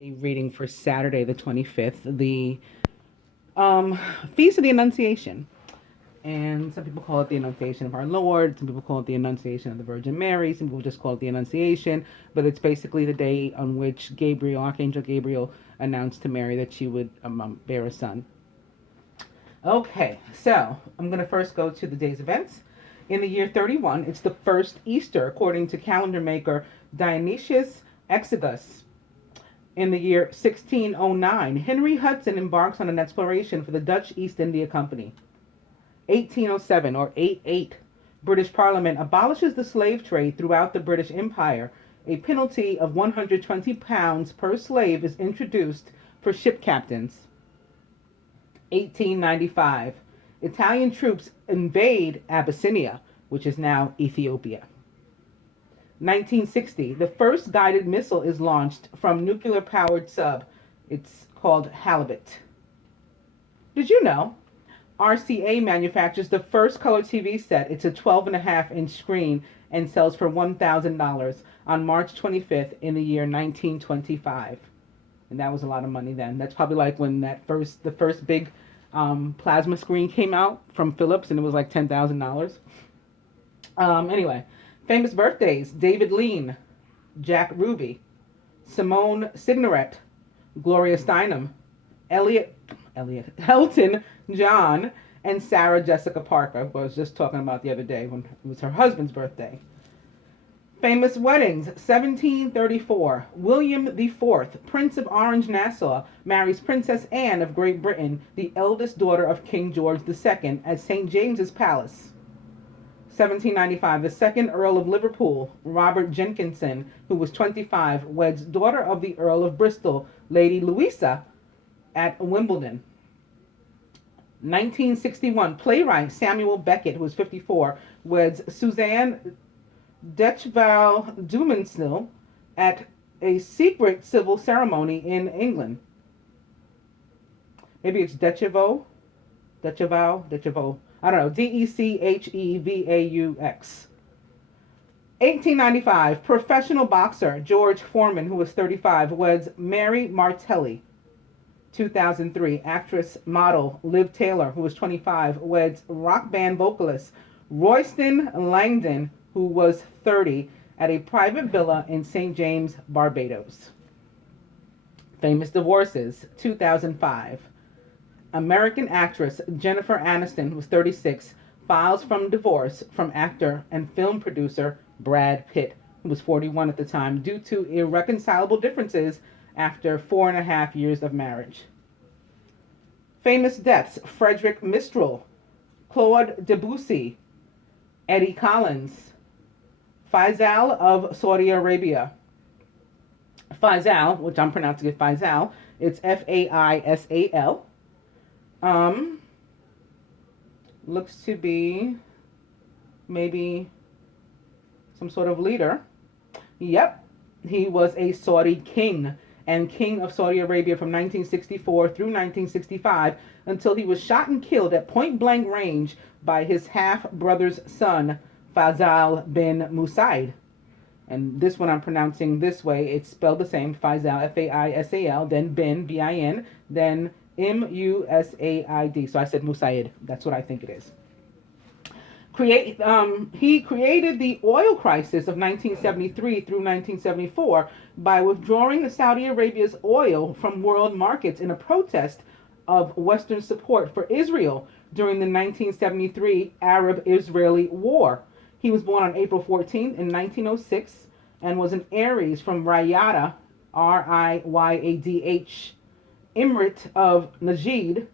A reading for Saturday, the 25th, the Feast of the Annunciation. And some people call it the Annunciation of our Lord. Some people call it the Annunciation of the Virgin Mary. Some people just call it the Annunciation. But it's basically the day on which Gabriel, Archangel Gabriel, announced to Mary that she would bear a son. Okay, so I'm going to first go to the day's events. In the year 31, it's the first Easter, according to calendar maker Dionysius Exiguus. In the year 1609, Henry Hudson embarks on an exploration for the Dutch East India Company. 1807, or 88, British Parliament abolishes the slave trade throughout the British Empire. A penalty of £120 per slave is introduced for ship captains. 1895, Italian troops invade Abyssinia, which is now Ethiopia. 1960, the first guided missile is launched from nuclear-powered sub. It's called Halibut. Did you know RCA manufactures the first color TV set? It's a 12.5-inch screen and sells for $1,000 on March 25th in the year 1925. And that was a lot of money then. That's probably like when the first big plasma screen came out from Philips, and it was like $10,000. Anyway. Famous birthdays: David Lean, Jack Ruby, Simone Signoret, Gloria Steinem, Elton John, and Sarah Jessica Parker, who I was just talking about the other day when it was her husband's birthday. Famous weddings: 1734, William IV, Prince of Orange-Nassau, marries Princess Anne of Great Britain, the eldest daughter of King George II, at St. James's Palace. 1795, the second Earl of Liverpool, Robert Jenkinson, who was 25, weds daughter of the Earl of Bristol, Lady Louisa, at Wimbledon. 1961, playwright Samuel Beckett, who was 54, weds Suzanne Dechval Dumensil at a secret civil ceremony in England. Maybe it's Dechevaux. I don't know, Dechevaux. 1895, professional boxer George Foreman, who was 35, weds Mary Martelli. 2003, actress model Liv Taylor, who was 25, weds rock band vocalist Royston Langdon, who was 30, at a private villa in St. James, Barbados. Famous divorces: 2005. American actress Jennifer Aniston, who was 36, files for divorce from actor and film producer Brad Pitt, who was 41 at the time, due to irreconcilable differences after 4.5 years of marriage. Famous deaths: Frederick Mistral, Claude Debussy, Eddie Collins, Faisal of Saudi Arabia. Faisal, which I'm pronouncing it Faisal, it's Faisal. Looks to be maybe some sort of leader. Yep, he was a Saudi king and king of Saudi Arabia from 1964 through 1965 until he was shot and killed at point-blank range by his half-brother's son, Faisal bin Musaid. And this one I'm pronouncing this way. It's spelled the same, Faisal, F-A-I-S-A-L, then bin, B-I-N, then M-U-S-A-I-D. So I said Musaid. That's what I think it is. He created the oil crisis of 1973 through 1974 by withdrawing Saudi Arabia's oil from world markets in a protest of Western support for Israel during the 1973 Arab-Israeli War. He was born on April 14th in 1906 and was an Aries from Riyadh, R-I-Y-A-D-H, Emirate of Najd,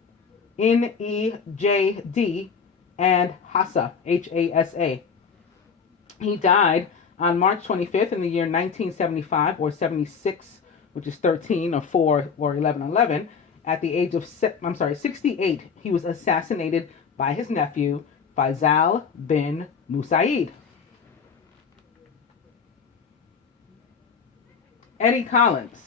N-E-J-D, and Hassa, H-A-S-A. He died on March 25th in the year 1975, or 76, which is 13 or 4 or 11, at the age of 68. He was assassinated by his nephew, Faisal bin Musaid. Eddie Collins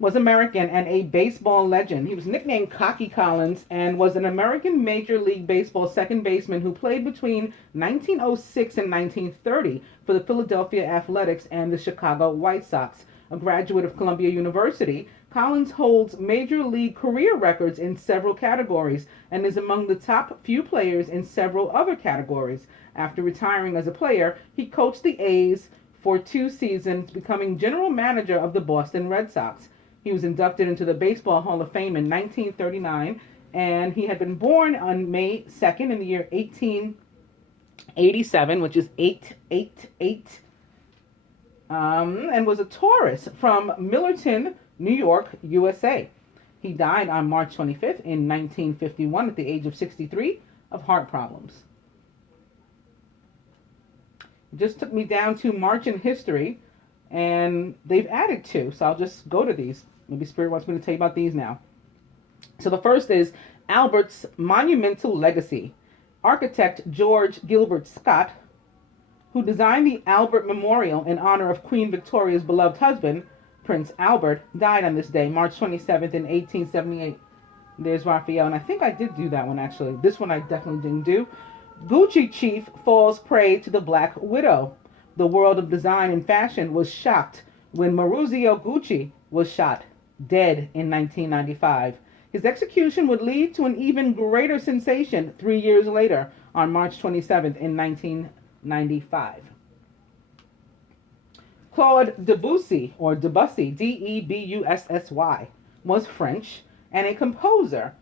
was American and a baseball legend. He was nicknamed Cocky Collins and was an American Major League Baseball second baseman who played between 1906 and 1930 for the Philadelphia Athletics and the Chicago White Sox. a graduate of Columbia University, Collins holds major league career records in several categories and is among the top few players in several other categories. After retiring as a player, he coached the A's for 2 seasons, becoming general manager of the Boston Red Sox. He was inducted into the Baseball Hall of Fame in 1939, and he had been born on May 2nd in the year 1887, which is 888, and was a Taurus from Millerton, New York, USA. He died on March 25th in 1951 at the age of 63 of heart problems. It just took me down to March in history, and they've added 2, so I'll just go to these. Maybe Spirit wants me to tell you about these now. So the first is Albert's monumental legacy. Architect George Gilbert Scott, who designed the Albert Memorial in honor of Queen Victoria's beloved husband, Prince Albert, died on this day, March 27th in 1878. There's Raphael, and I think I did do that one actually. This one I definitely didn't do. Gucci chief falls prey to the Black Widow. The world of design and fashion was shocked when Maurizio Gucci was shot dead in 1995. His execution would lead to an even greater sensation 3 years later on March 27th in 1995. Claude Debussy, or Debussy, Debussy, was French and a composer.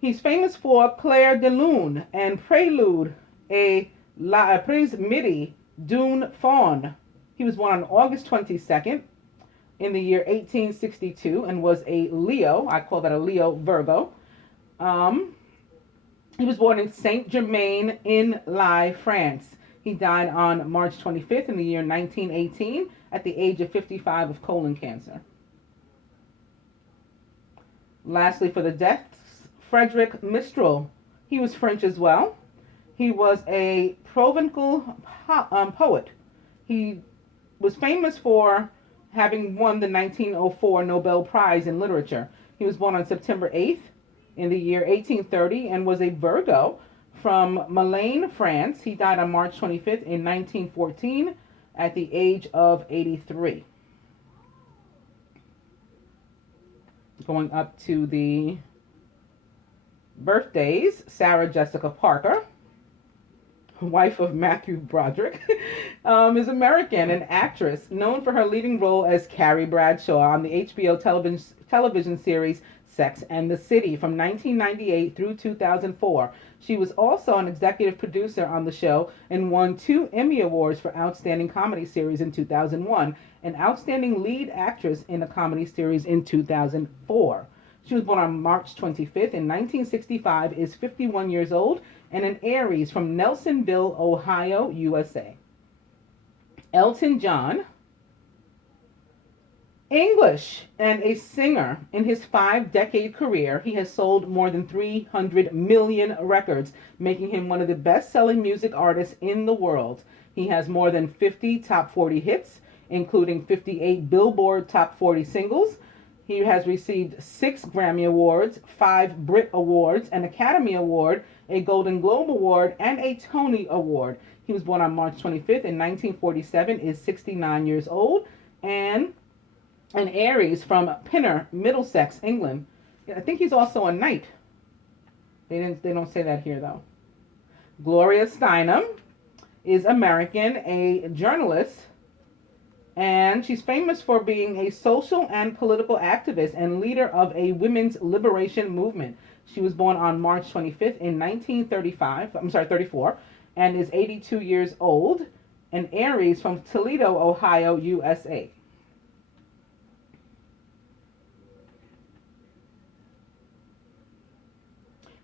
He's famous for Clair de Lune and Prélude et l'après-midi d'une faune. He was born on August 22nd in the year 1862 and was a Leo. I call that a Leo Virgo. He was born in Saint-Germain-en-Laye, France. He died on March 25th in the year 1918 at the age of 55 of colon cancer. Lastly, for the deaths, Frederick Mistral. He was French as well. He was a Provençal poet. He was famous for having won the 1904 Nobel Prize in Literature. He was born on September 8th in the year 1830 and was a Virgo from Milan, France. He died on March 25th in 1914 at the age of 83. Going up to the birthdays, Sarah Jessica Parker, wife of Matthew Broderick, is American, an actress known for her leading role as Carrie Bradshaw on the HBO television series Sex and the City from 1998 through 2004. She was also an executive producer on the show and won 2 Emmy Awards for Outstanding Comedy Series in 2001 and Outstanding Lead Actress in a Comedy Series in 2004. She was born on March 25th in 1965, is 51 years old, and an Aries from Nelsonville, Ohio, USA. Elton John, English and a singer. In his 5-decade career, he has sold more than 300 million records, making him one of the best-selling music artists in the world. He has more than 50 top 40 hits, including 58 Billboard top 40 singles. He has received 6 Grammy Awards, 5 Brit Awards, an Academy Award, a Golden Globe Award, and a Tony Award. He was born on March 25th in 1947, is 69 years old, and an Aries from Pinner, Middlesex, England. I think he's also a knight. They don't say that here, though. Gloria Steinem is American, a journalist, and she's famous for being a social and political activist and leader of a women's liberation movement. She was born on March 25th in 34, and is 82 years old, an Aries from Toledo, Ohio, USA.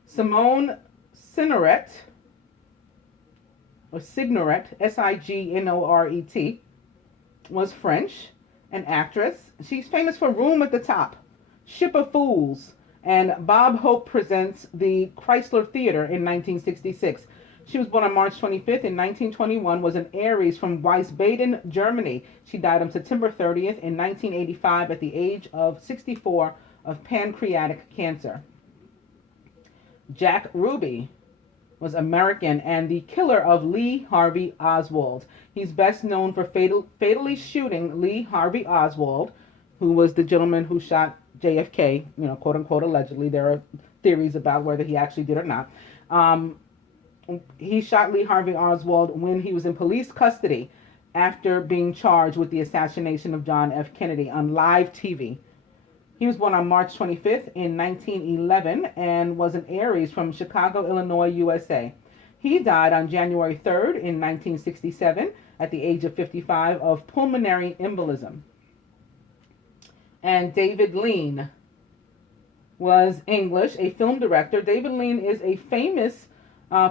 Simone Signoret, Signoret, was French, an actress. She's famous for Room at the Top, Ship of Fools, and Bob Hope Presents the Chrysler Theater in 1966. She was born on March 25th in 1921, was an Aries from Wiesbaden, Germany. She died on September 30th in 1985 at the age of 64 of pancreatic cancer. Jack Ruby was American and the killer of Lee Harvey Oswald. He's best known for fatally shooting Lee Harvey Oswald, who was the gentleman who shot JFK, quote unquote, allegedly. There are theories about whether he actually did or not. He shot Lee Harvey Oswald when he was in police custody after being charged with the assassination of John F. Kennedy on live TV. He was born on March 25th in 1911 and was an Aries from Chicago, Illinois, USA. He died on January 3rd in 1967 at the age of 55 of pulmonary embolism. And David Lean was English, a film director. David Lean is a famous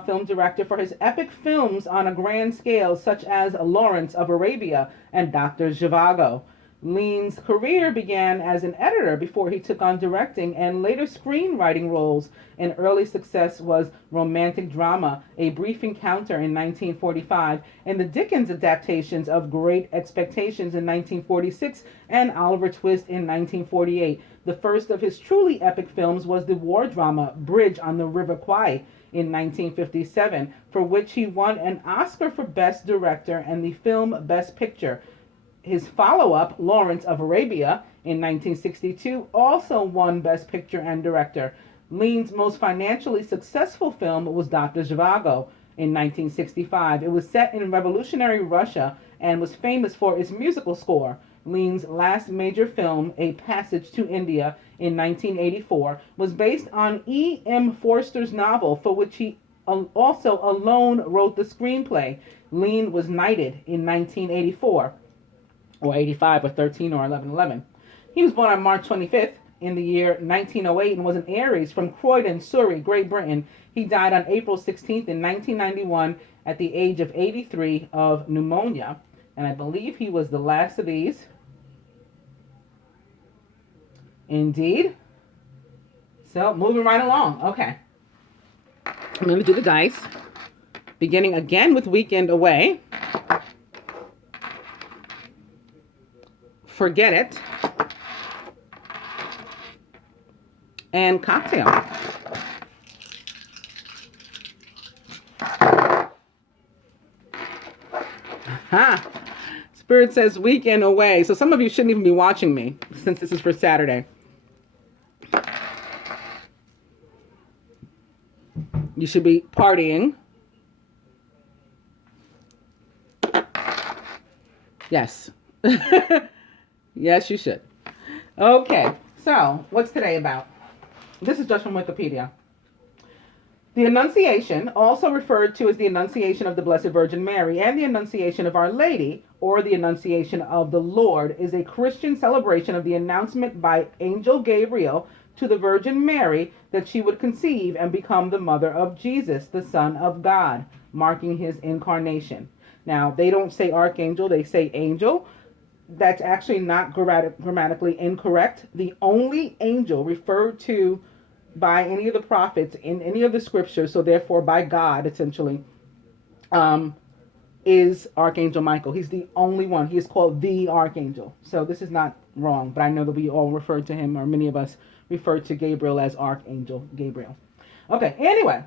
film director for his epic films on a grand scale, such as Lawrence of Arabia and Dr. Zhivago. Lean's career began as an editor before he took on directing and later screenwriting roles. An early success was romantic drama, A Brief Encounter in 1945, and the Dickens adaptations of Great Expectations in 1946 and Oliver Twist in 1948. The first of his truly epic films was the war drama Bridge on the River Kwai in 1957, for which he won an Oscar for Best Director and the film Best Picture. His follow-up, Lawrence of Arabia, in 1962, also won Best Picture and Director. Lean's most financially successful film was Dr. Zhivago in 1965. It was set in revolutionary Russia and was famous for its musical score. Lean's last major film, A Passage to India, in 1984, was based on E. M. Forster's novel, for which he also alone wrote the screenplay. Lean was knighted in 1984. Or 85 or 13 or 1111. He was born on March 25th in the year 1908 and was an Aries from Croydon, Surrey, Great Britain. He died on April 16th in 1991 at the age of 83 of pneumonia. And I believe he was the last of these. Indeed. So, moving right along. Okay. I'm going to do the dice. Beginning again with Weekend Away. Forget It, and Cocktail. Aha! Spirit says Weekend Away. So some of you shouldn't even be watching me since this is for Saturday. You should be partying. Yes. Yes, you should. Okay, so what's today about? This is just from Wikipedia. The Annunciation, also referred to as the Annunciation of the Blessed Virgin Mary and the Annunciation of Our Lady, or the Annunciation of the Lord, is a Christian celebration of the announcement by Angel Gabriel to the Virgin Mary that she would conceive and become the mother of Jesus, the Son of God, marking his incarnation. Now, they don't say archangel, they say angel. That's actually not grammatically incorrect. The only angel referred to by any of the prophets in any of the scriptures, so therefore by God, essentially, is Archangel Michael. He's the only one. He is called the Archangel. So this is not wrong, but I know that we all refer to him, or many of us refer to Gabriel as Archangel Gabriel. Okay, anyway.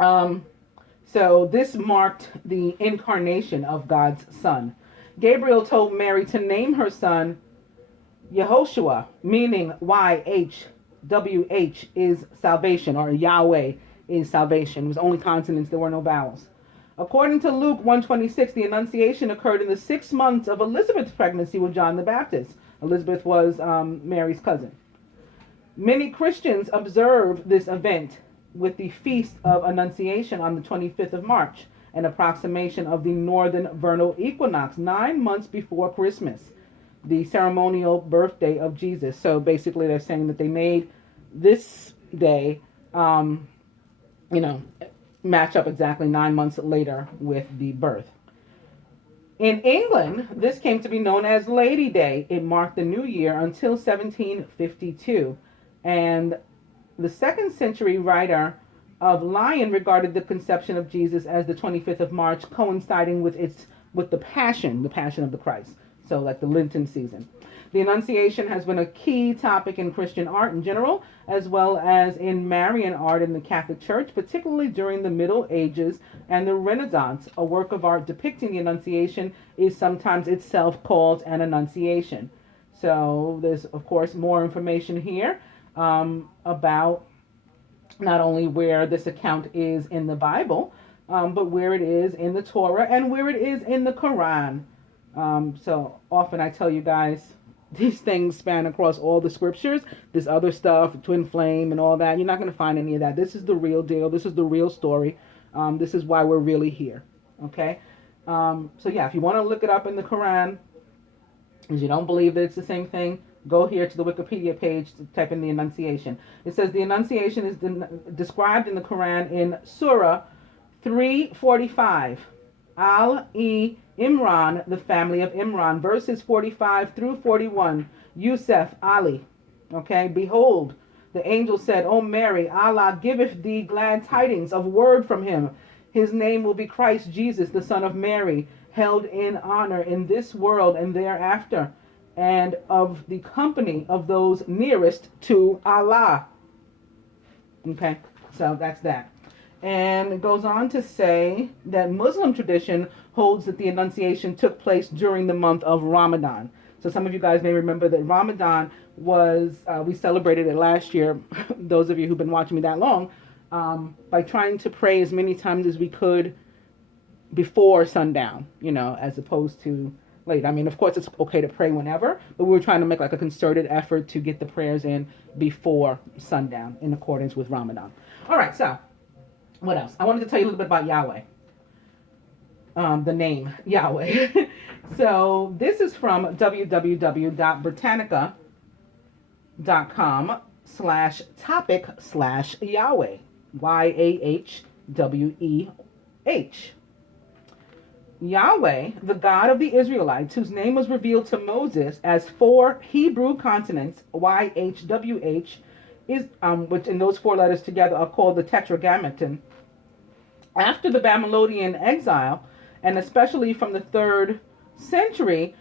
So this marked the incarnation of God's Son. Gabriel told Mary to name her son Yehoshua, meaning YHWH is salvation, or Yahweh is salvation. It was only consonants, there were no vowels. According to Luke 1:26, the Annunciation occurred in the 6 months of Elizabeth's pregnancy with John the Baptist. Elizabeth was Mary's cousin. Many Christians observe this event with the Feast of Annunciation on the 25th of March, an approximation of the northern vernal equinox, 9 months before Christmas, the ceremonial birthday of Jesus. So basically they're saying that they made this day, match up exactly 9 months later with the birth. In England, this came to be known as Lady Day. It marked the new year until 1752. And the 2nd century writer of Lyon regarded the conception of Jesus as the 25th of March, coinciding with the passion of the Christ. So like the Lenten season. The Annunciation has been a key topic in Christian art in general, as well as in Marian art in the Catholic Church, particularly during the Middle Ages and the Renaissance. A work of art depicting the Annunciation is sometimes itself called an Annunciation. So there's, of course, more information here about not only where this account is in the Bible, but where it is in the Torah and where it is in the Quran. So often I tell you guys, these things span across all the scriptures. This other stuff, twin flame and all that, you're not going to find any of that. This is the real deal. This is the real story. This is why we're really here. Okay? So yeah, if you want to look it up in the Quran, because you don't believe that it's the same thing, go here to the Wikipedia page to type in the Annunciation. It says the Annunciation is described in the Quran in Surah 345. Imran, the family of Imran, verses 45 through 41. Yusuf, Ali. Okay, behold, the angel said, O Mary, Allah giveth thee glad tidings of word from him. His name will be Christ Jesus, the son of Mary, held in honor in this world and thereafter, and of the company of those nearest to Allah. Okay, so that's that. And it goes on to say that Muslim tradition holds that the Annunciation took place during the month of Ramadan. So some of you guys may remember that Ramadan was, we celebrated it last year, those of you who've been watching me that long, by trying to pray as many times as we could before sundown, as opposed to late. I mean, of course, it's okay to pray whenever, but we were trying to make like a concerted effort to get the prayers in before sundown in accordance with Ramadan. All right, so what else? I wanted to tell you a little bit about Yahweh. The name Yahweh. So this is from www.britannica.com/topic/Yahweh. YAHWEH. Yahweh, the God of the Israelites, whose name was revealed to Moses as 4 Hebrew consonants, YHWH, is which in those 4 letters together are called the Tetragrammaton. After the Babylonian exile, and especially from the 3rd century,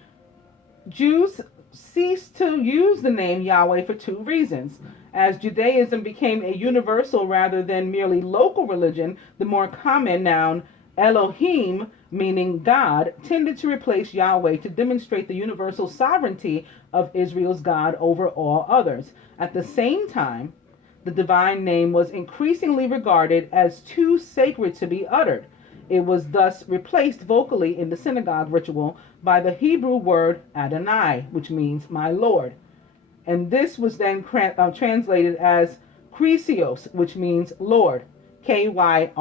Jews ceased to use the name Yahweh for 2 reasons. As Judaism became a universal rather than merely local religion, the more common noun Elohim, meaning God, tended to replace Yahweh to demonstrate the universal sovereignty of Israel's God over all others. At the same time, the divine name was increasingly regarded as too sacred to be uttered. It was thus replaced vocally in the synagogue ritual by the Hebrew word Adonai, which means my Lord. And this was then translated as Kyrios, which means Lord, Kyrios.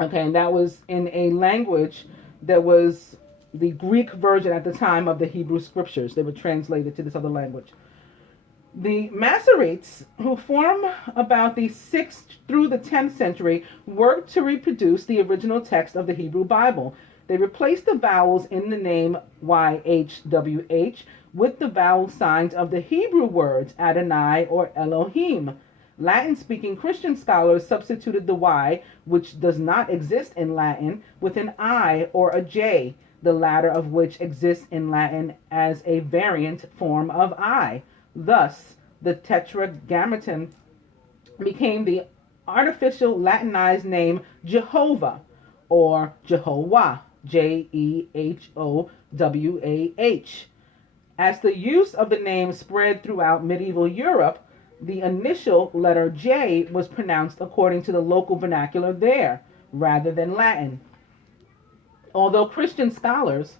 Okay, and that was in a language that was the Greek version at the time of the Hebrew scriptures. They were translated to this other language. The Masoretes, who form about the 6th through the 10th century, worked to reproduce the original text of the Hebrew Bible. They replaced the vowels in the name YHWH with the vowel signs of the Hebrew words Adonai or Elohim. Latin-speaking Christian scholars substituted the Y, which does not exist in Latin, with an I or a J, the latter of which exists in Latin as a variant form of I. Thus, the Tetragrammaton became the artificial Latinized name Jehovah, or Jehovah, Jehowah. As the use of the name spread throughout medieval Europe, the initial letter J was pronounced according to the local vernacular there, rather than Latin. Although Christian scholars,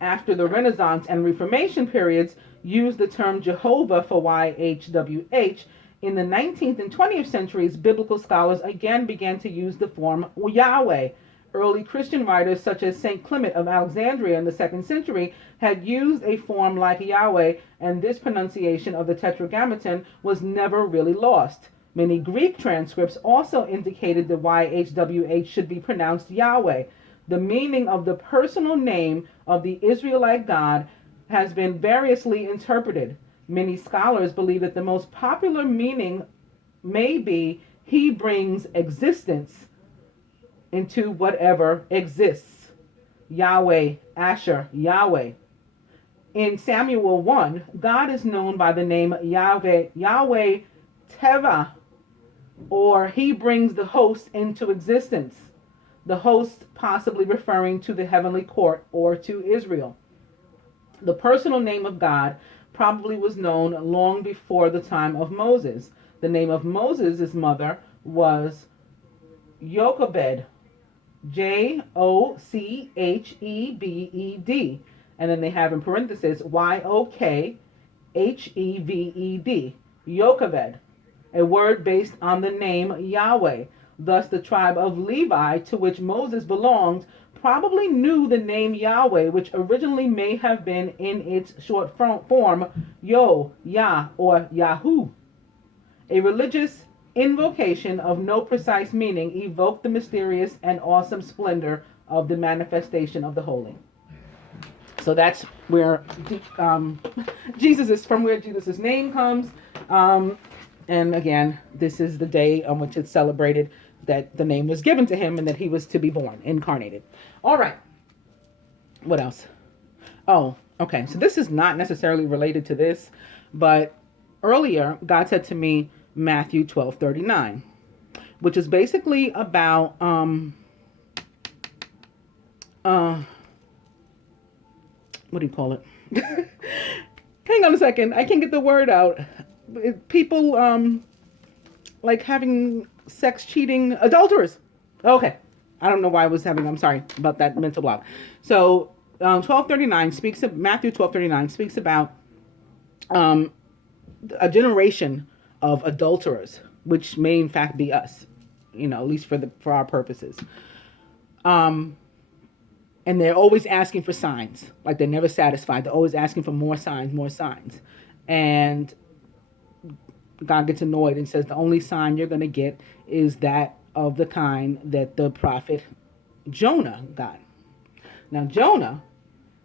after the Renaissance and Reformation periods, used the term Jehovah for YHWH, in the 19th and 20th centuries, biblical scholars again began to use the form Yahweh. Early Christian writers such as St. Clement of Alexandria in the 2nd century had used a form like Yahweh, and this pronunciation of the Tetragrammaton was never really lost. Many Greek transcripts also indicated the YHWH should be pronounced Yahweh. The meaning of the personal name of the Israelite God has been variously interpreted. Many scholars believe that the most popular meaning may be he brings existence into whatever exists. Yahweh, Asher, Yahweh. in Samuel 1, God is known by the name Yahweh Teva, or he brings the host into existence. The host possibly referring to the heavenly court or to Israel. The personal name of God probably was known long before the time of Moses. The name of Moses' mother was Jochebed, Jochebed. And then they have in parentheses Yokheved, Jochebed, a word based on the name Yahweh. Thus, the tribe of Levi, to which Moses belonged, probably knew the name Yahweh, which originally may have been in its short form Yah, or Yahoo. A religious invocation of no precise meaning evoked the mysterious and awesome splendor of the manifestation of the holy. So that's where Jesus is from, where Jesus' name comes. And again, this is the day on which it's celebrated that the name was given to him and that he was to be born, incarnated. All right. What else? Oh, okay. So this is not necessarily related to this, but earlier God said to me Matthew 12:39, which is basically about what do you call it? Hang on a second. I can't get the word out. People like having sex, cheating, adulterers. Okay. I don't know why I was having, I'm sorry about that mental block. So 12:39 speaks of, Matthew 12:39 speaks about a generation of adulterers, which may in fact be us, at least for our purposes. And they're always asking for signs, like they're never satisfied. They're always asking for more signs, more signs. And God gets annoyed and says the only sign you're going to get is that of the kind that the prophet Jonah got. Now, Jonah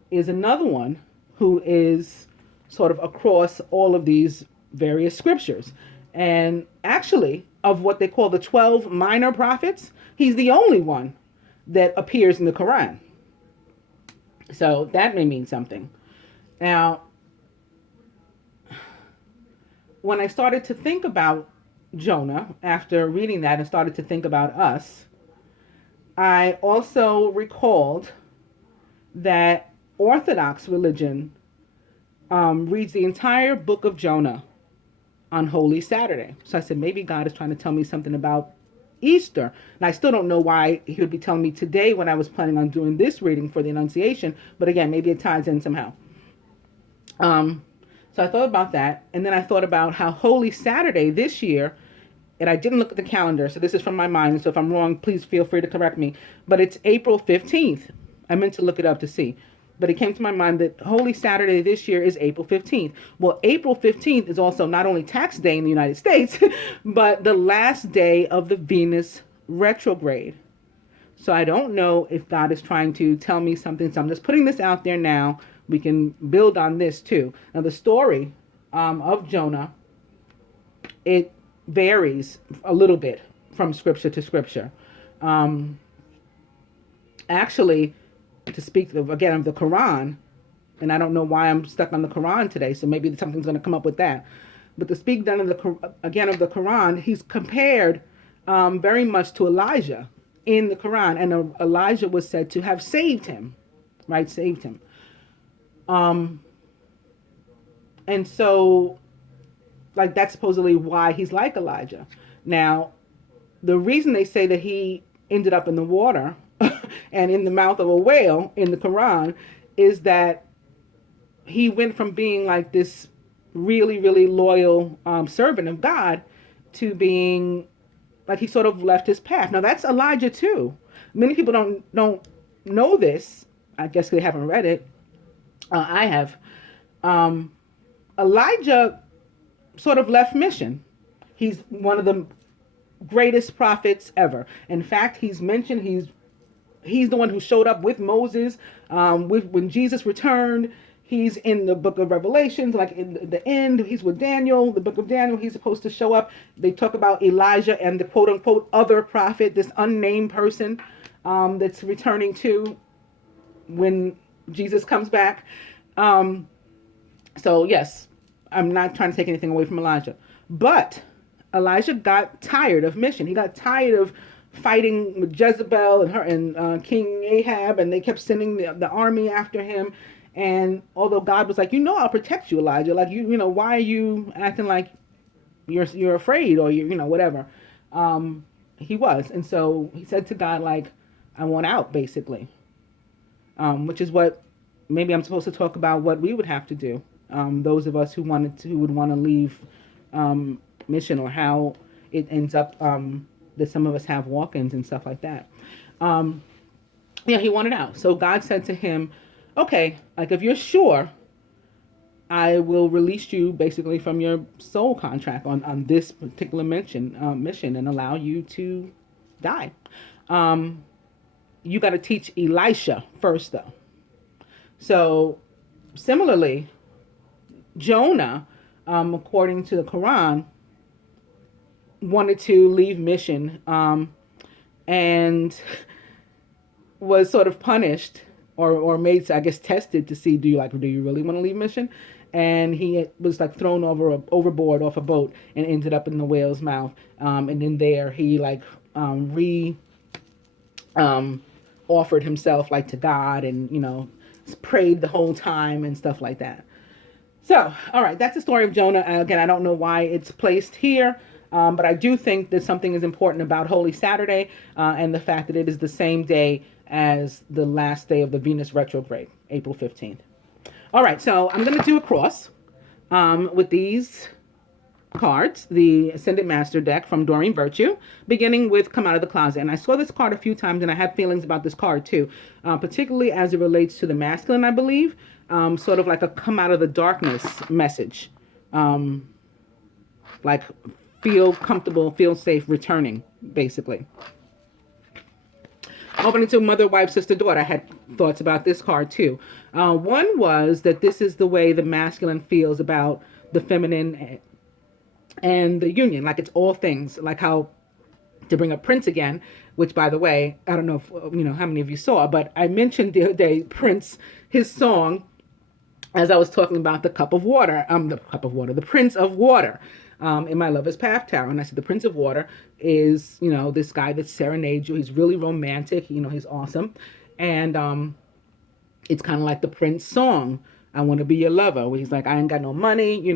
is another one who is sort of across all of these various scriptures. And actually, of what they call the 12 minor prophets, he's the only one that appears in the Quran. So that may mean something. Now, when I started to think about Jonah, after reading that and started to think about us, I also recalled that Orthodox religion reads the entire book of Jonah on Holy Saturday. So I said, maybe God is trying to tell me something about Easter. And I still don't know why he would be telling me today when I was planning on doing this reading for the Annunciation. But again, maybe it ties in somehow. So I thought about that. And then I thought about how Holy Saturday this year, and I didn't look at the calendar, so this is from my mind. So if I'm wrong, please feel free to correct me. But it's April 15th. I meant to look it up to see. But it came to my mind that Holy Saturday this year is April 15th. Well, April 15th is also not only tax day in the United States, but the last day of the Venus retrograde. So I don't know if God is trying to tell me something. So I'm just putting this out there now. We can build on this too. Now, the story of Jonah, it varies a little bit from scripture to scripture. Actually, to speak again of the Quran, and I don't know why I'm stuck on the Quran today, so maybe something's going to come up with that. But to speak then of the Quran, he's compared very much to Elijah in the Quran, and Elijah was said to have saved him, right? Saved him. And so, like, that's supposedly why he's like Elijah. Now, the reason they say that he ended up in the water and in the mouth of a whale in the Quran is that he went from being like this really, really loyal servant of God to being like he sort of left his path. Now, that's Elijah too. Many people don't know this. I guess they haven't read it. I have. Elijah sort of left mission. He's one of the greatest prophets ever. In fact, he's mentioned he's the one who showed up with Moses when Jesus returned. He's in the book of Revelations, like in the end, he's with Daniel, the book of Daniel, he's supposed to show up. They talk about Elijah and the quote unquote other prophet, this unnamed person that's returning to when Jesus comes back. So yes, I'm not trying to take anything away from Elijah, but Elijah got tired of mission. He got tired of fighting with Jezebel and her and King Ahab, and they kept sending the army after him. And although God was like, I'll protect you, Elijah. Like why are you acting like you're afraid or whatever. He was, and so he said to God, like, I want out, basically. Which is what maybe I'm supposed to talk about what we would have to do. Those of us who would want to leave mission, or how it ends up that some of us have walk-ins and stuff like that. He wanted out. So God said to him, okay, like if you're sure, I will release you basically from your soul contract on this particular mission and allow you to die. You got to teach Elisha first, though. So similarly, Jonah, according to the Quran, wanted to leave mission and was sort of punished or made, I guess, tested to see, do you really want to leave mission? And he was like thrown overboard off a boat and ended up in the whale's mouth. And then there he offered himself like to God and prayed the whole time and stuff like that. So, all right, that's the story of Jonah. Again, I don't know why it's placed here, but I do think that something is important about Holy Saturday and the fact that it is the same day as the last day of the Venus retrograde, April 15th. All right, so I'm going to do a cross with these cards, the Ascended Master deck from Doreen Virtue, beginning with Come Out of the Closet. And I saw this card a few times, and I had feelings about this card too, particularly as it relates to the masculine, I believe, sort of like a come out of the darkness message, like feel comfortable, feel safe, returning, basically. Opening to mother, wife, sister, daughter. I had thoughts about this card too. One was that this is the way the masculine feels about the feminine and the union, like it's all things, like how, to bring up Prince again, which by the way, I don't know if how many of you saw, but I mentioned the other day Prince, his song, as I was talking about the Prince of Water, in my Lover's Path Tarot. And I said the Prince of Water is, this guy that serenades you. He's really romantic, he's awesome. And it's kind of like the Prince song, I Want to Be Your Lover, where he's like, I ain't got no money,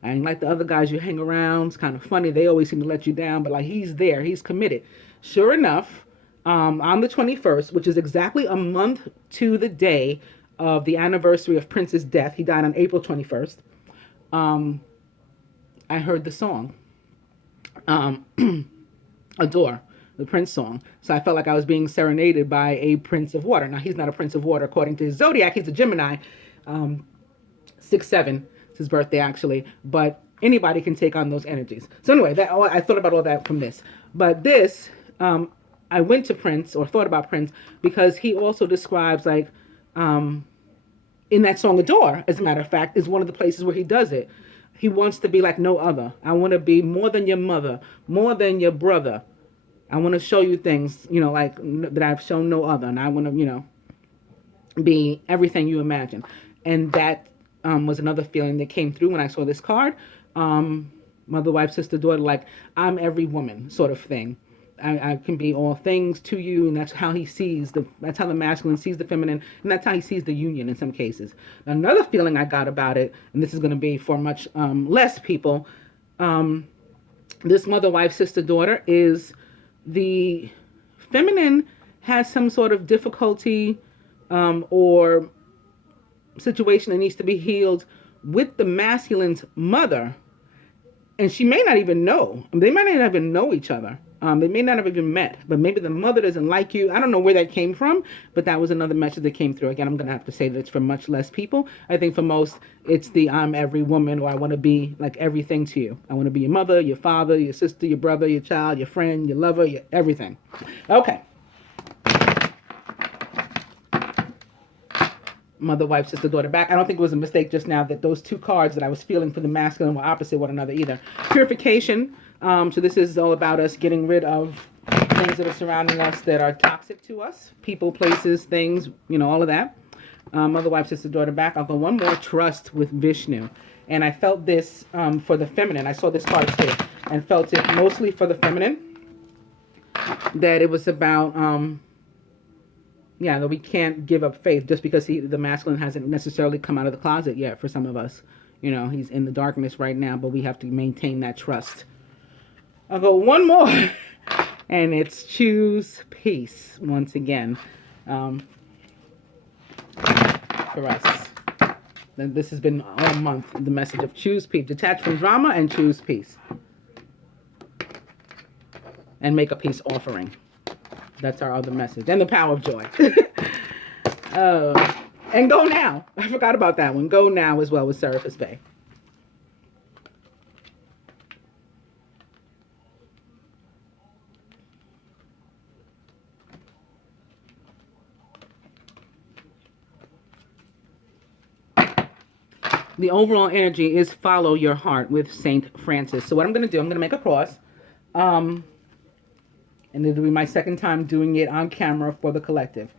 I ain't like the other guys you hang around. It's kind of funny. They always seem to let you down, but like he's there. He's committed. Sure enough, on the 21st, which is exactly a month to the day of the anniversary of Prince's death, he died on April 21st, I heard the song, Adore, the Prince song. So I felt like I was being serenaded by a Prince of Water. Now, he's not a Prince of Water according to his zodiac. He's a Gemini, 6/7. It's his birthday, actually. But anybody can take on those energies. So anyway, I thought about all that from this. But this, I went to Prince, or thought about Prince, because he also describes, like, in that song Adore, as a matter of fact, is one of the places where he does it. He wants to be like no other. I want to be more than your mother, more than your brother. I want to show you things, like that I've shown no other. And I want to, be everything you imagine. And that was another feeling that came through when I saw this card. Mother, wife, sister, daughter, like I'm every woman sort of thing. I can be all things to you, and that's how he sees that's how the masculine sees the feminine, and that's how he sees the union in some cases. Another feeling I got about it, and this is going to be for much less people, this mother, wife, sister, daughter is the feminine has some sort of difficulty or situation that needs to be healed with the masculine's mother, and she may not even know. They might not even know each other. They may not have even met, but maybe the mother doesn't like you. I don't know where that came from, but that was another message that came through. Again, I'm going to have to say that it's for much less people. I think for most, it's the I'm every woman, or I want to be like everything to you. I want to be your mother, your father, your sister, your brother, your child, your friend, your lover, your everything. Okay. Mother, wife, sister, daughter, back. I don't think it was a mistake just now that those two cards that I was feeling for the masculine were opposite one another either. Purification. So this is all about us getting rid of things that are surrounding us that are toxic to us. People, places, things, all of that. Mother, wife, sister, daughter, back. I'll go one more. Trust with Vishnu. And I felt this for the feminine. I saw this card too and felt it mostly for the feminine. That it was about, that we can't give up faith just because the masculine hasn't necessarily come out of the closet yet for some of us. You know, he's in the darkness right now, but we have to maintain that trust. I'll go one more. And it's choose peace once again for us. And this has been all month, the message of choose peace. Detach from drama and choose peace. And make a peace offering. That's our other message. And the power of joy. And go now. I forgot about that one. Go now as well with Serapis Bay. The overall energy is follow your heart with Saint Francis. So what I'm going to do, I'm going to make a cross. And it'll be my second time doing it on camera for the collective.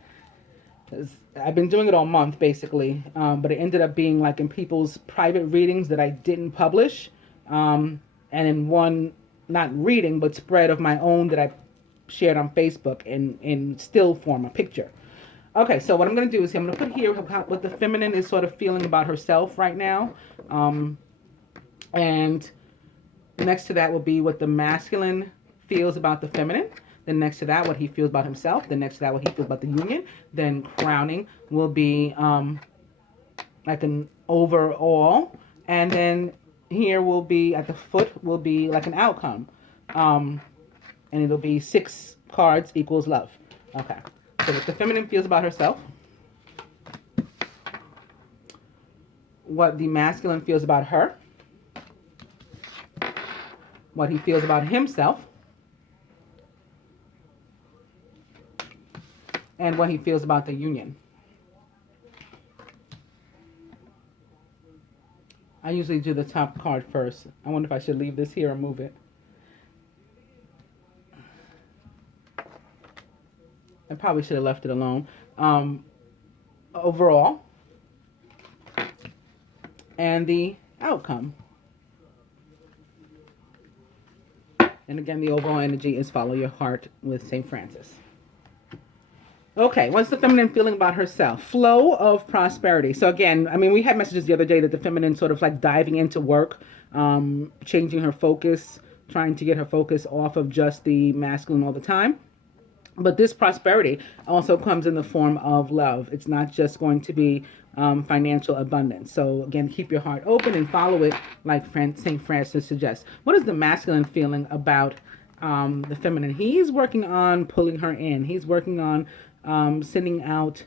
I've been doing it all month, basically. But it ended up being like in people's private readings that I didn't publish. And in one, not reading, but spread of my own that I shared on Facebook in still form, a picture. Okay, so what I'm going to do is I'm going to put here what the feminine is sort of feeling about herself right now. And next to that will be what the masculine feels about the feminine. Then next to that, what he feels about himself. Then next to that, what he feels about the union. Then crowning will be like an overall. And then here will be, at the foot, will be like an outcome. And it'll be 6 cards equals love. Okay. So what the feminine feels about herself, what the masculine feels about her, what he feels about himself, and what he feels about the union. I usually do the top card first. I wonder if I should leave this here or move it. I probably should have left it alone. Overall. And the outcome. And again, the overall energy is follow your heart with St. Francis. Okay, what's the feminine feeling about herself? Flow of prosperity. So again, I mean, we had messages the other day that the feminine sort of like diving into work, changing her focus, trying to get her focus off of just the masculine all the time. But this prosperity also comes in the form of love. It's not just going to be financial abundance. So again, keep your heart open and follow it like St. Francis suggests. What is the masculine feeling about the feminine? He's working on pulling her in. He's working on sending out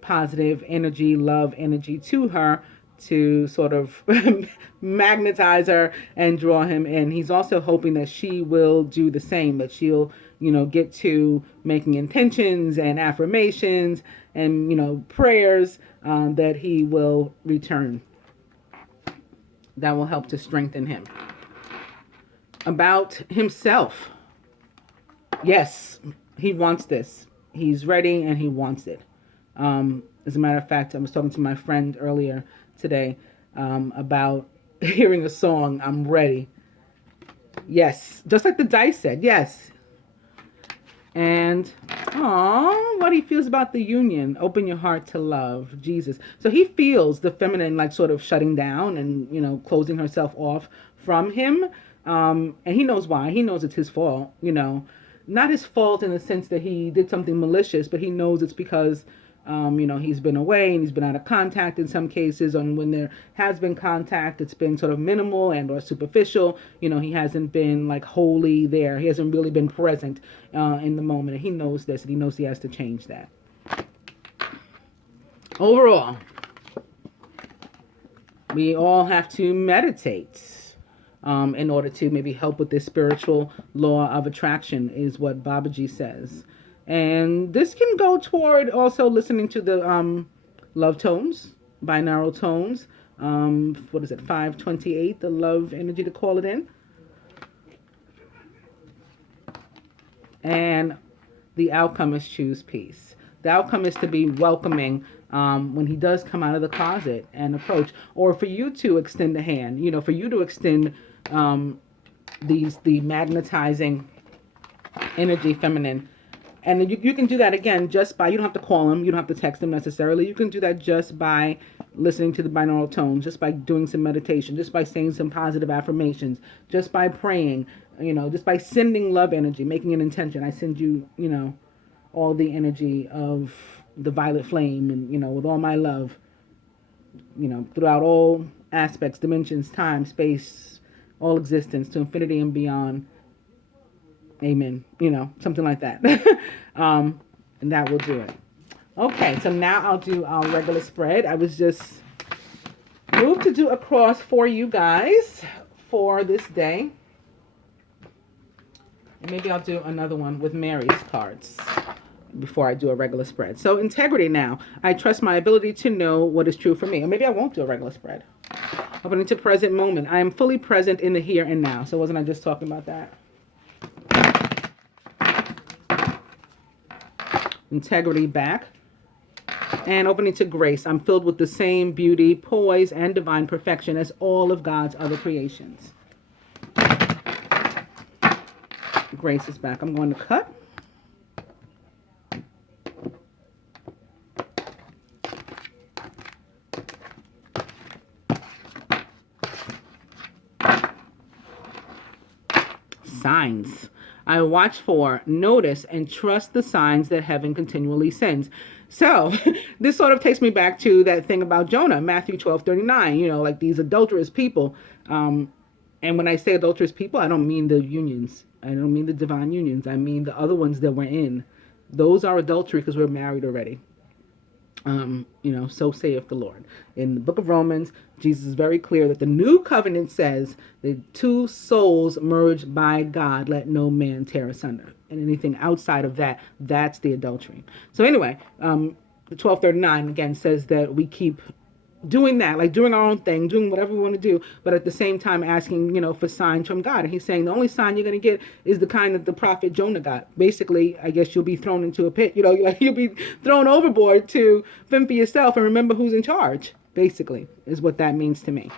positive energy, love energy to her to sort of magnetize her and draw him in. He's also hoping that she will do the same, that she'll, get to making intentions and affirmations and, prayers that he will return. That will help to strengthen him. About himself. Yes, he wants this. He's ready and he wants it. As a matter of fact, I was talking to my friend earlier today about hearing a song, I'm ready. Yes, just like the dice said, yes. And, what he feels about the union. Open your heart to love, Jesus. So he feels the feminine like sort of shutting down and, closing herself off from him. And he knows why. He knows it's his fault, Not his fault in the sense that he did something malicious, but he knows it's because he's been away and he's been out of contact in some cases. And when there has been contact, it's been sort of minimal and or superficial. He hasn't been like wholly there. He hasn't really been present in the moment. And he knows this, and he knows he has to change that. Overall, we all have to meditate in order to maybe help with this spiritual law of attraction, is what Babaji says. And this can go toward also listening to the love tones, binaural tones. 528, the love energy to call it in. And the outcome is choose peace. The outcome is to be welcoming when he does come out of the closet and approach, or for you to extend a hand, for you to extend the magnetizing energy feminine. And you can do that again just by, you don't have to call them, you don't have to text them necessarily. You can do that just by listening to the binaural tones, just by doing some meditation, just by saying some positive affirmations, just by praying, just by sending love energy, making an intention. I send you, all the energy of the violet flame and, with all my love, throughout all aspects, dimensions, time, space, all existence, to infinity and beyond. Amen. Something like that. And that will do it. Okay, so now I'll do our regular spread. I was just moved to do a cross for you guys for this day. And maybe I'll do another one with Mary's cards before I do a regular spread. So integrity now. I trust my ability to know what is true for me. Or maybe I won't do a regular spread. Opening to present moment. I am fully present in the here and now. So wasn't I just talking about that? Integrity back. And opening to grace. I'm filled with the same beauty, poise, and divine perfection as all of God's other creations. Grace is back. I'm going to cut. Signs. I watch for, notice, and trust the signs that heaven continually sends. So this sort of takes me back to that thing about Jonah, Matthew 12:39, like these adulterous people. And when I say adulterous people, I don't mean the unions. I don't mean the divine unions. I mean the other ones that we're in. Those are adultery because we're married already. So saith the Lord. In the book of Romans, Jesus is very clear that the new covenant says the two souls merged by God, let no man tear asunder. And anything outside of that, that's the adultery. So anyway, the 12:39 again says that we keep doing that, like doing our own thing, doing whatever we want to do, but at the same time asking, for signs from God. And he's saying the only sign you're going to get is the kind that the prophet Jonah got. Basically, I guess you'll be thrown into a pit, you'll be thrown overboard to fend for yourself and remember who's in charge, basically, is what that means to me.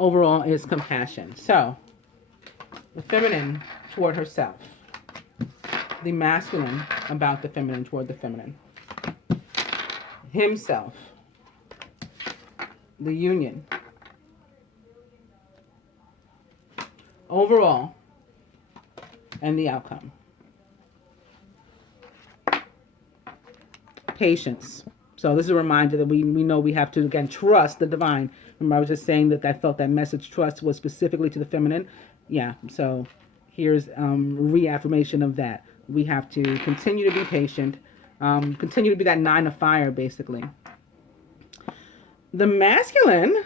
Overall is compassion. So, the feminine toward herself. The masculine about the feminine toward the feminine. Himself. The union. Overall. And the outcome. Patience. So this is a reminder that we know we have to, again, trust the divine. Remember, I was just saying that I felt that message trust was specifically to the feminine. Yeah, so here's reaffirmation of that. We have to continue to be patient, continue to be that 9 of fire, basically. The masculine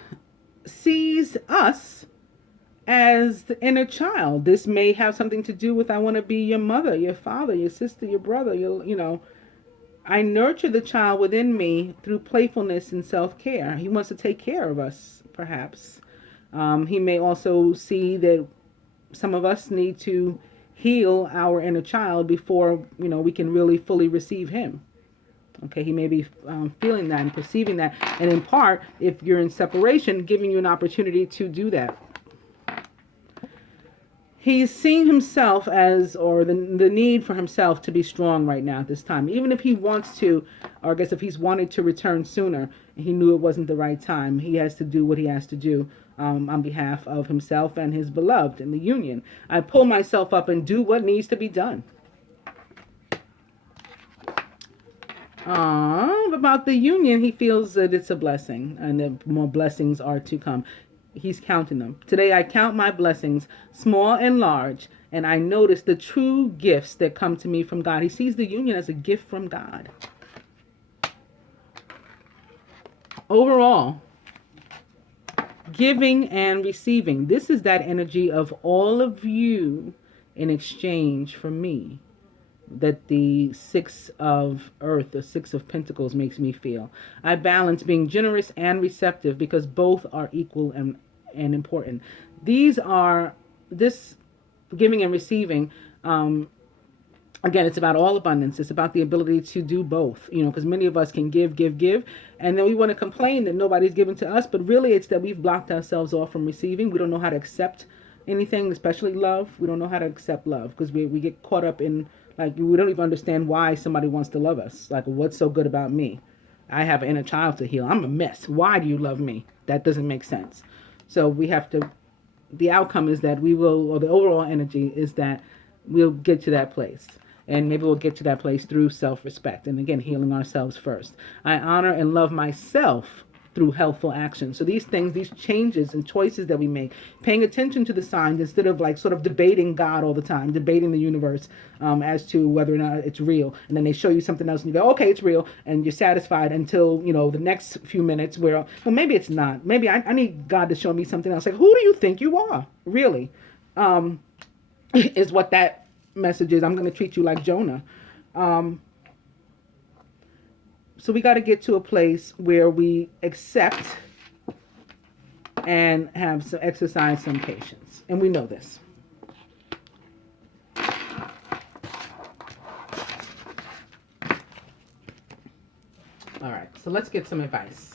sees us as the inner child. This may have something to do with, I want to be your mother, your father, your sister, your brother, I nurture the child within me through playfulness and self-care. He wants to take care of us, perhaps. He may also see that some of us need to heal our inner child before, we can really fully receive him. Okay, he may be feeling that and perceiving that. And in part, if you're in separation, giving you an opportunity to do that. He's seeing himself as, or the need for himself to be strong right now at this time. Even if he wants to, or I guess if he's wanted to return sooner, and he knew it wasn't the right time, he has to do what he has to do on behalf of himself and his beloved in the union. I pull myself up and do what needs to be done. About the union, he feels that it's a blessing and that more blessings are to come. He's counting them. Today I count my blessings, small and large, and I notice the true gifts that come to me from God. He sees the union as a gift from God. Overall, giving and receiving. This is that energy of all of you in exchange for me. that the Six of Earth, the Six of Pentacles, makes me feel. I balance being generous and receptive because both are equal and important. These are this giving and receiving. Again, it's about all abundance. It's about the ability to do both, because many of us can give, and then we want to complain that nobody's giving to us, but really it's that we've blocked ourselves off from receiving. We don't know how to accept anything, especially love. We don't know how to accept love because we get caught up in, like, we don't even understand why somebody wants to love us. Like, what's so good about me? I have an inner child to heal. I'm a mess. Why do you love me? That doesn't make sense. So we have to, the outcome is that we will, or the overall energy is that we'll get to that place. And maybe we'll get to that place through self-respect. And again, healing ourselves first. I honor and love myself through healthful action. So these things, these changes and choices that we make, paying attention to the signs instead of like sort of debating God all the time, debating the universe as to whether or not it's real. And then they show you something else and you go, okay, it's real. And you're satisfied until, the next few minutes where, well, maybe it's not. Maybe I need God to show me something else. Like, who do you think you are? Really? Is what that message is. I'm going to treat you like Jonah. So we got to get to a place where we accept and exercise some patience. And we know this. All right, so let's get some advice.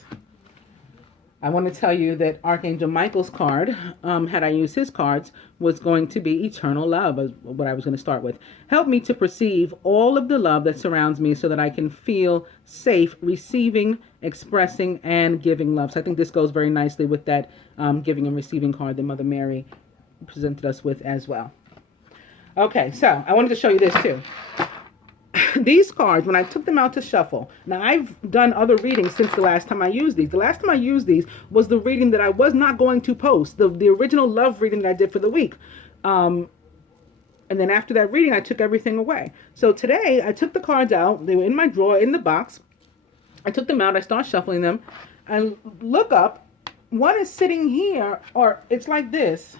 I want to tell you that Archangel Michael's card, had I used his cards, was going to be eternal love, is what I was going to start with. Help me to perceive all of the love that surrounds me so that I can feel safe receiving, expressing, and giving love. So I think this goes very nicely with that giving and receiving card that Mother Mary presented us with as well. Okay, so I wanted to show you this too. These cards, when I took them out to shuffle, now I've done other readings since the last time I used these. The last time I used these was the reading that I was not going to post, the original love reading that I did for the week. And then after that reading, I took everything away. So today, I took the cards out. They were in my drawer, in the box. I took them out. I started shuffling them. And look up. One is sitting here, or it's like this.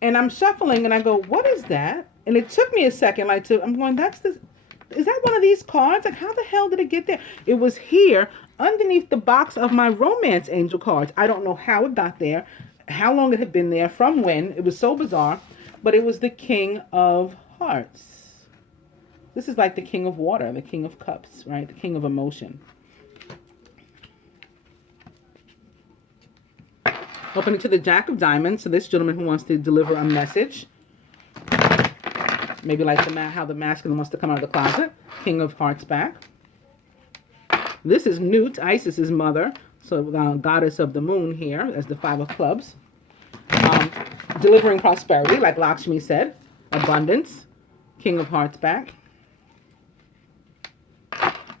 And I'm shuffling, and I go, what is that? And it took me a second, I'm going, is that one of these cards? Like, how the hell did it get there? It was here underneath the box of my romance angel cards. I don't know how it got there, how long it had been there, from when. It was so bizarre, but it was the King of Hearts. This is like the King of Water, the King of Cups, right? The King of Emotion. Opening to the Jack of Diamonds. So this gentleman who wants to deliver a message. Maybe like how the masculine wants to come out of the closet. King of Hearts back. This is Nut, Isis's mother. So goddess of the moon here as the Five of Clubs. Delivering prosperity, like Lakshmi said. Abundance. King of Hearts back.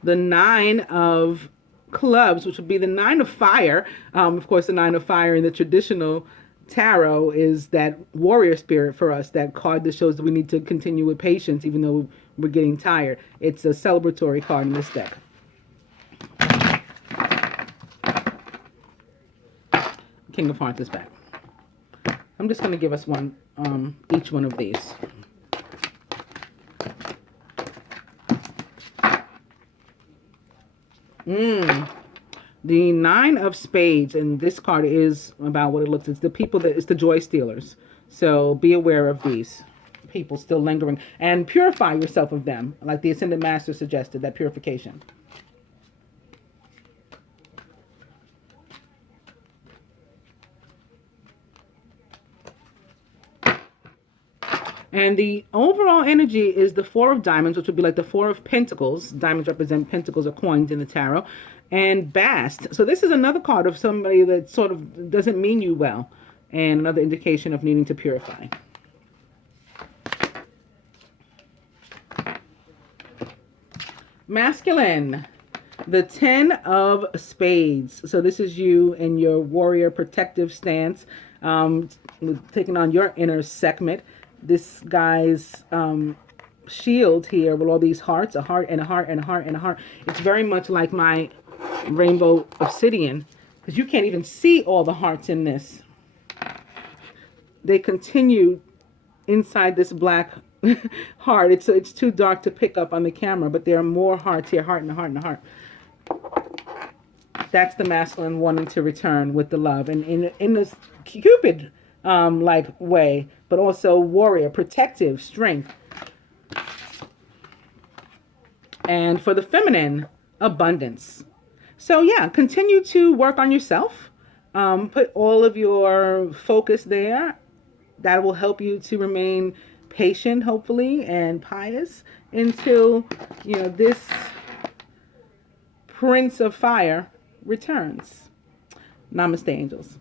The Nine of Clubs, which would be the Nine of Fire. Of course, the Nine of Fire in the traditional tarot is that warrior spirit for us, that card that shows that we need to continue with patience even though we're getting tired. It's a celebratory card in this deck. King of Hearts is back. I'm just going to give us one, each one of these. The Nine of Spades, and this card is about what it looks. It's the people that it's the joy stealers. So be aware of these people still lingering and purify yourself of them, like the Ascended Master suggested, that purification. And the overall energy is the Four of Diamonds, which would be like the Four of Pentacles. Diamonds represent pentacles or coins in the tarot. And Bast. So this is another card of somebody that sort of doesn't mean you well. And another indication of needing to purify. Masculine. The Ten of Spades. So this is you in your warrior protective stance. Taking on your inner segment. This guy's shield here with all these hearts, a heart and a heart and a heart and a heart. It's very much like my rainbow obsidian, because you can't even see all the hearts in this. They continue inside this black heart. It's too dark to pick up on the camera, but there are more hearts here, heart and a heart and a heart. That's the masculine wanting to return with the love, and in this Cupid like way, but also warrior, protective, strength. And for the feminine, abundance. So yeah, continue to work on yourself. Put all of your focus there. That will help you to remain patient, hopefully, and pious until, this Prince of Fire returns. Namaste, angels.